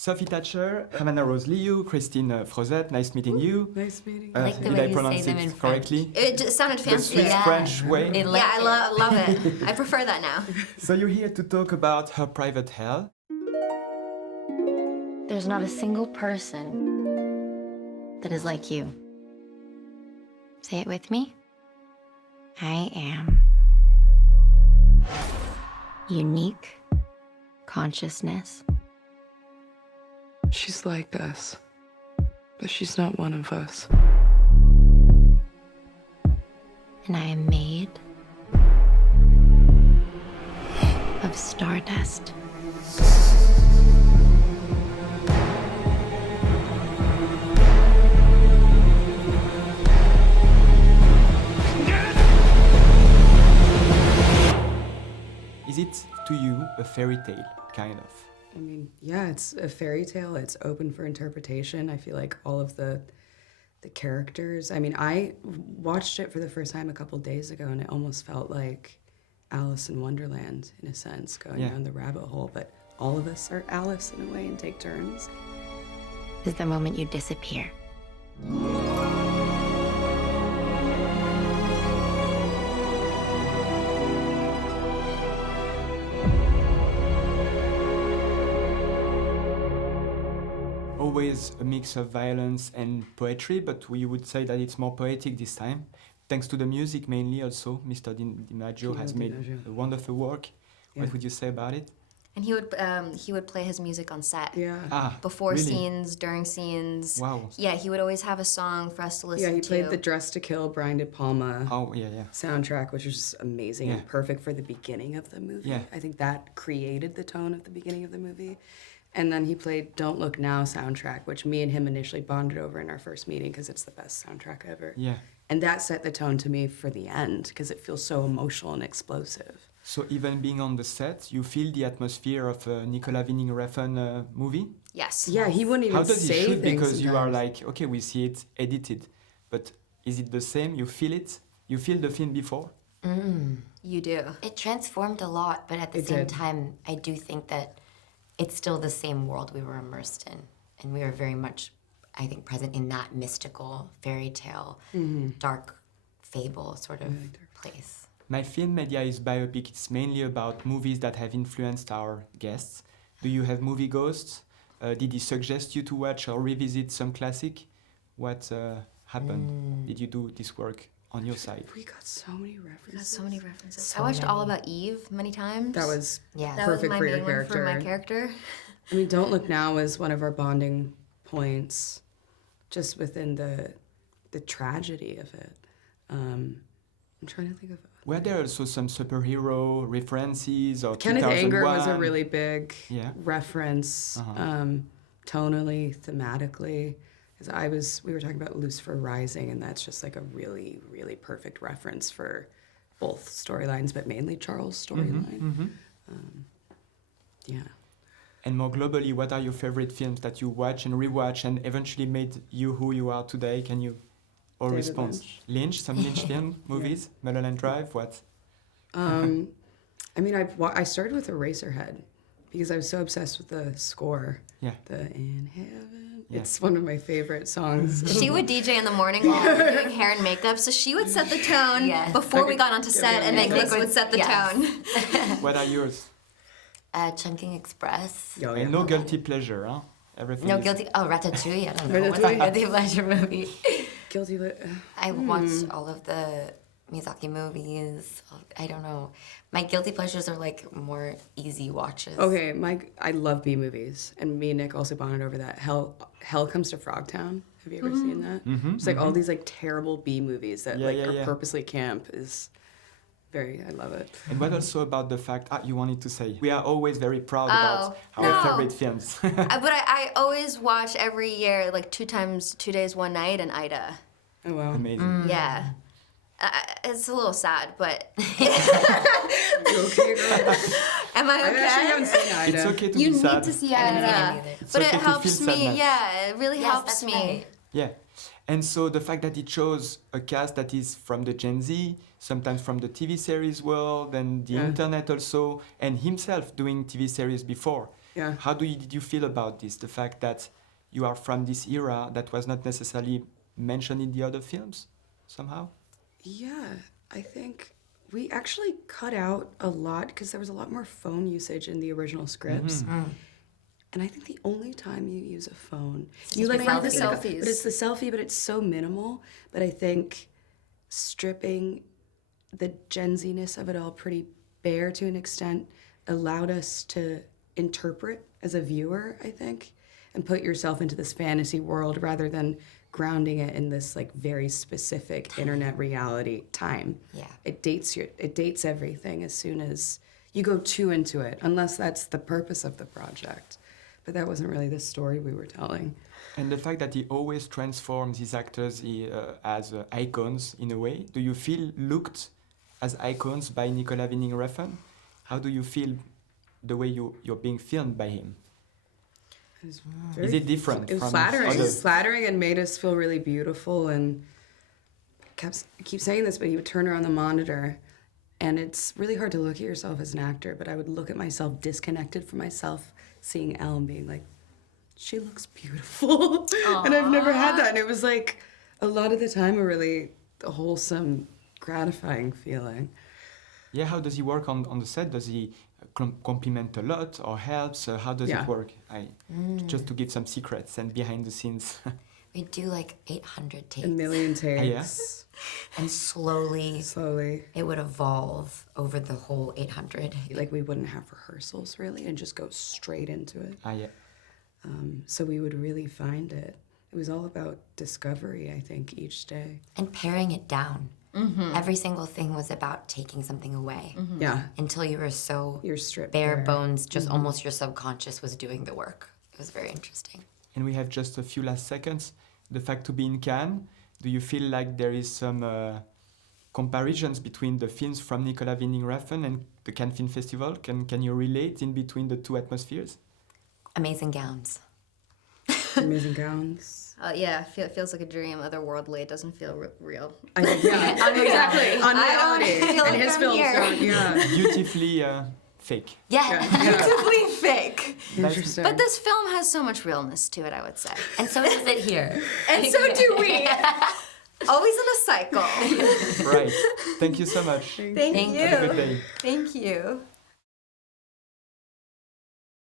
Sophie Thatcher, Havana Rose Liu, Kristine Frøseth, nice meeting you. Nice meeting you. I like the did way I you pronounce say them it in correctly? French. It just sounded The fancy. Swiss Yeah. French way. I love it. I prefer that now. So you're here to talk about her private hell. There's not a single person that is like you. Say it with me. I am unique consciousness. She's like us, but she's not one of us. And I am made of stardust. Is it to you a fairy tale, kind of? I mean, yeah, it's a fairy tale. It's open for interpretation. I feel like all of the characters. I mean, I watched it for the first time a couple days ago, and it almost felt like Alice in Wonderland in a sense, going down the rabbit hole. But all of us are Alice in a way and take turns. Is the moment you disappear. Always a mix of violence and poetry, but we would say that it's more poetic this time. Thanks to the music mainly also. Mr. DiMaggio has made a wonderful work. Yeah. What would you say about it? And he would play his music on set. Yeah. Before really? scenes, during scenes. Wow. Yeah, he would always have a song for us to listen Yeah, he to. played the Dress to Kill, Brian De Palma Oh, yeah. soundtrack, which was just amazing and perfect for the beginning of the movie. Yeah. I think that created the tone of the beginning of the movie. And then he played Don't Look Now soundtrack, which me and him initially bonded over in our first meeting because it's the best soundtrack ever. Yeah. And that set the tone to me for the end because it feels so emotional and explosive. So even being on the set, you feel the atmosphere of a Nicolas Winding Refn movie? Yes. Yeah, he wouldn't even How does say he shoot? things Because you are sometimes. like, okay, we see it edited, but is it the same? You feel it? You feel the film before? You do. It transformed a lot, but at the same time, I do think that it's still the same world we were immersed in. And we were very much, I think, present in that mystical fairy tale, dark fable sort of place. My film media is biopic. It's mainly about movies that have influenced our guests. Do you have movie ghosts? Did he suggest you to watch or revisit some classic? What happened? Did you do this work on your side? We got so many references. So many references. I watched All About Eve many times. That was Yeah. That perfect was my for your main one character. for my character. I mean, Don't Look Now was one of our bonding points, just within the tragedy of it. I'm trying to think of. Were there also some superhero references or Kenneth 2001? Anger was a really big Yeah. reference, tonally, thematically. Because we were talking about Lucifer Rising, and that's just like a really, really perfect reference for both storylines, but mainly Charles' storyline. Yeah. And more globally, what are your favorite films that you watch and rewatch and eventually made you who you are today? Can you all David respond? Lynch, some Lynch film movies, Mulholland Drive, what? I mean, I started with Eraserhead because I was so obsessed with the score. Yeah. The In Heaven. Yeah. It's one of my favorite sons. She would DJ in the morning while we were doing hair and makeup, so she would set the tone Yes. before we got onto set, and Nicholas would set the tone. What are yours? Chunking Express. Oh, And no guilty pleasure, huh? Everything No is- guilty. Oh, Ratatouille. I don't know. What's a Ratatouille? guilty pleasure movie? Guilty. I watched all of the Miyazaki movies. I don't know. My guilty pleasures are like more easy watches. Okay, I love B movies, and me and Nick also bonded over that. Hell Comes to Frogtown. Have you ever seen that? It's like all these like terrible B movies that are purposely camp. Is very. I love it. And what also about the fact, you wanted to say, we are always very proud about our favorite films. But I always watch every year, like 2 times, 2 days, 1 night, and Ida. Oh wow. Amazing. Yeah. It's a little sad, but... You okay, girl? Am I okay? I actually haven't seen Ida. It's okay to You be sad. need to see I haven't seen Ida. it either. But okay it to helps feel me, sadness. yeah, it really Yes, helps that's me. right. Yeah. And so the fact that he chose a cast that is from the Gen Z, sometimes from the TV series world and the internet also, and himself doing TV series before. Yeah. How did you feel about this? The fact that you are from this era that was not necessarily mentioned in the other films somehow? Yeah, I think we actually cut out a lot because there was a lot more phone usage in the original scripts. And I think the only time you use a phone, you like mainly this, selfies. but it's the selfie, but it's so minimal. But I think stripping the Gen Z-ness of it all pretty bare to an extent allowed us to interpret as a viewer, I think, and put yourself into this fantasy world rather than grounding it in this like very specific internet reality time. Yeah. It dates everything as soon as you go too into it, unless that's the purpose of the project. But that wasn't really the story we were telling. And the fact that he always transforms his actors as icons in a way. Do you feel looked as icons by Nicolas Winding Refn? How do you feel the way you're being filmed by him? Is it different? It was from flattering. other- It was flattering and made us feel really beautiful. And I keep saying this, but he would turn around the monitor, and it's really hard to look at yourself as an actor. But I would look at myself disconnected from myself, seeing Elle and being like, "She looks beautiful," and I've never had that. And it was like a lot of the time a really wholesome, gratifying feeling. Yeah, how does he work on the set? Does he compliment a lot or helps? How does Yeah. it work? Just to give some secrets and behind the scenes. We do like 800 takes. A million takes. yeah? And slowly it would evolve over the whole 800. Like we wouldn't have rehearsals really and just go straight into it. Yeah. So we would really find it. It was all about discovery, I think, each day. And paring it down. Every single thing was about taking something away. Yeah. Until you were so You're stripped bare bare. bones, just almost your subconscious was doing the work. It was very interesting. And we have just a few last seconds. The fact to be in Cannes, do you feel like there is some comparisons between the films from Nicolas Winding Refn and the Cannes Film Festival? Can you relate in between the two atmospheres? Amazing gowns. Amazing gowns. Yeah, it feels like a dream, otherworldly. It doesn't feel real. Yeah, exactly. Unreality. feel And like his I'm films here. don't, yeah. Beautifully fake. Yeah, beautifully fake. Interesting. But this film has so much realness to it, I would say. And so does it here. And so do we. Always in a cycle. Right. Thank you so much. Thank Thank you. Have a good day. Thank you.